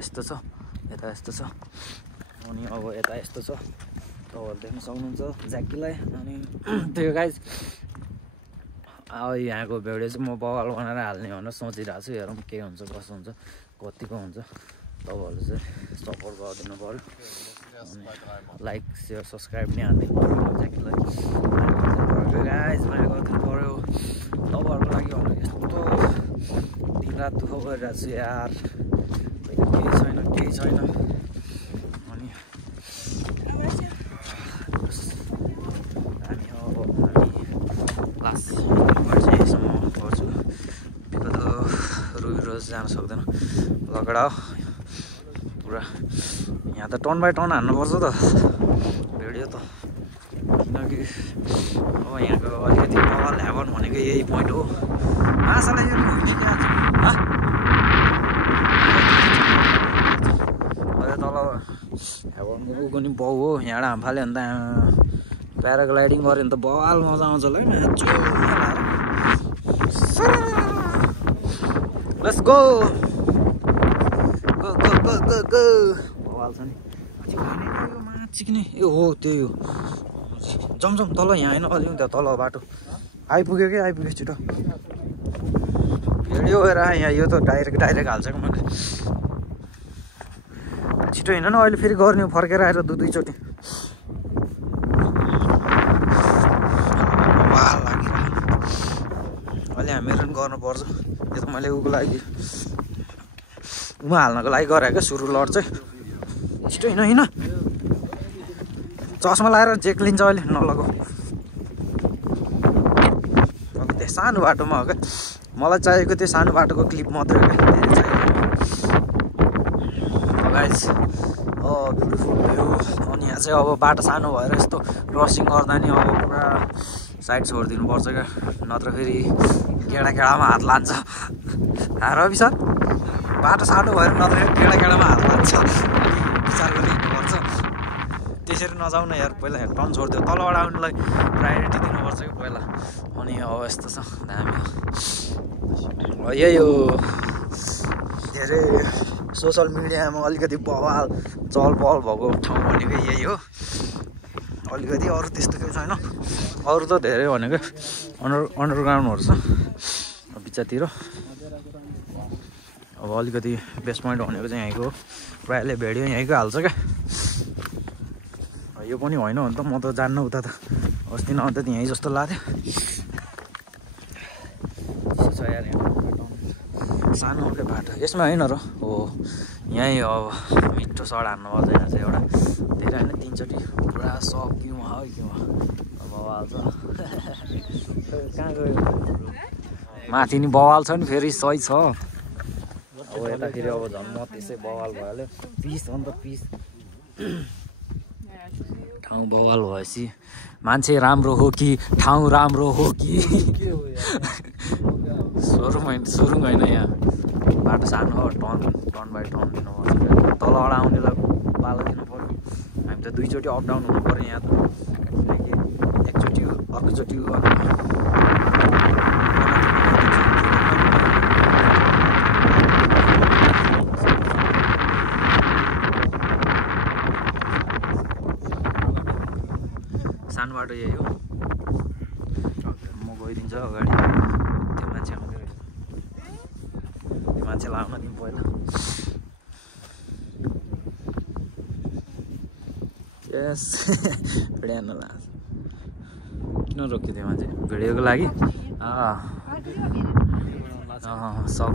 यस्तो छ, यता यस्तो छ, अनि अब यता यस्तो छ। तपाईँहरू देख्न सक्नुहुन्छ ज्याकीलाई। अनि त्यो गाइज अब यहाँको भिडियो चाहिँ म बवाल बनाएर हाल्ने भनेर सोचिरहेको छु। हेरौँ के हुन्छ कसो हुन्छ कतिको हुन्छ। तपाईँहरू चाहिँ सपोर्ट गरिदिनु पऱ्यो। लाइक सेयर सब्सक्राइब नि हानिदिनु पऱ्यो ज्याकीलाई। गाइज माया गरिदिनु पऱ्यो। तपाईँहरूको लागि भनेर यस्तो दिनरात दुःख गरिरहेको छु यार। केही छैन। अनि क्लास वर्षसम्म गर्छु। बिकज रुबी रोज जान सक्दैन लगडा पुरा। यहाँ त टर्न बाई टर्न हान्नुपर्छ त भिडियो त, किनकि अब यहाँको अलिकति बवाल ह्याभन भनेको यही पोइन्ट हो। आशालाई यो तल ह्याभनको ऊ पनि बाउ हो। यहाँबाट हाम फाल्यो भने त प्याराग्लाइडिङ गऱ्यो भने त बवाल मजा आउँछ होला है। लेट्स गो बवाल छ नि चिक्ने यो हो त्यही हो। जमजम तल यहाँ होइन अलि त्यहाँ तल बाटो आइपुग्यो कि आइपुग्यो छिटो। भिडियो हेर यहाँ यो त डाइरेक्ट हाल्छ कि मैले। छिटो हिँड न अहिले फेरि गर्ने फर्केर आएर दुईचोटि अहिले हामीहरू पनि गर्नुपर्छ। यो त मैले उको लागि उमा हाल्नको लागि गरेँ क्या सुरु लड चाहिँ। छिटो हिँड चस्मा लगाएर जेक लिन्छ अहिले नलगाऊ। अब त्यो सानो बाटोमा हो क्या मलाई चाहिएको, त्यो सानो बाटोको क्लिप मात्रै हो क्या, धेरै चाहिएको। Guys beautiful view. अनि यहाँ चाहिँ अब बाटो सानो भएर यस्तो क्रसिङ गर्दा नि अब पुरा साइड छोडिदिनुपर्छ क्या, नत्र फेरि केडामा हात लान्छ। रवि सर बाटो सानो भएर नत्र फेरि केडामा हात लान्छ, विचार गरेर हिँड्नुपर्छ। त्यसरी नजाऊ न यार, पहिला टर्न छोडिदियो। तलबाट आउनुलाई प्रायोरिटी दिनुपर्छ कि पहिला। अनि अब यस्तो छ दामी। यही हो धेरै सोसल मिडियामा अलिकति बवाल चहल पहल भएको ठाउँ भनेको यही हो अलिकति। अरू त्यस्तो केही छैन। अरू त धेरै भनेको अन्डरग्राउन्डहरू छ बिचतिर। अब अलिकति बेस्ट पोइन्ट भनेको चाहिँ यहीँको हो। प्रायःले भिडियो यहीँको हाल्छ क्या। यो पनि होइन भने त म त जान्न उता त। अस्ति न अन्त यहीँ जस्तो लाग्यो। सानो एउटा बाटो यसमा होइन र हो यहीँ। अब मिठो सड हान्नुपर्छ यहाँ चाहिँ एउटा, धेरै होइन 3 चोटि पुरा सक्यौँ अब बवाल छ। कहाँ गयो माथि नि बवाल छ नि फेरि सही छ। अब यताखेरि अब झन् म त्यसै बवाल भइहाल्यो। पिस अन्त पिस ठाउँ बवाल भएपछि मान्छे राम्रो हो कि ठाउँ राम्रो हो कि सुरुङ होइन। यहाँ बाटो सानो हो, टर्न बाई टर्न दिनुपर्छ। तलबाट आउनेलाई पालो दिनु पऱ्यो। हामी त 2 चोटि अप डाउन हुनु पऱ्यो यहाँ त। किनकि एकचोटि अर्कोचोटि सानो बाटो यही हो। म गइदिन्छु अगाडि। त्यो मान्छे आउँदै रहेछ, त्यो मान्छेलाई आउन दिउँ पहिला। यस भिडियो हान्न लाग्छ। किन रोक्यो त्यो मान्छे? भिडियोको लागि सब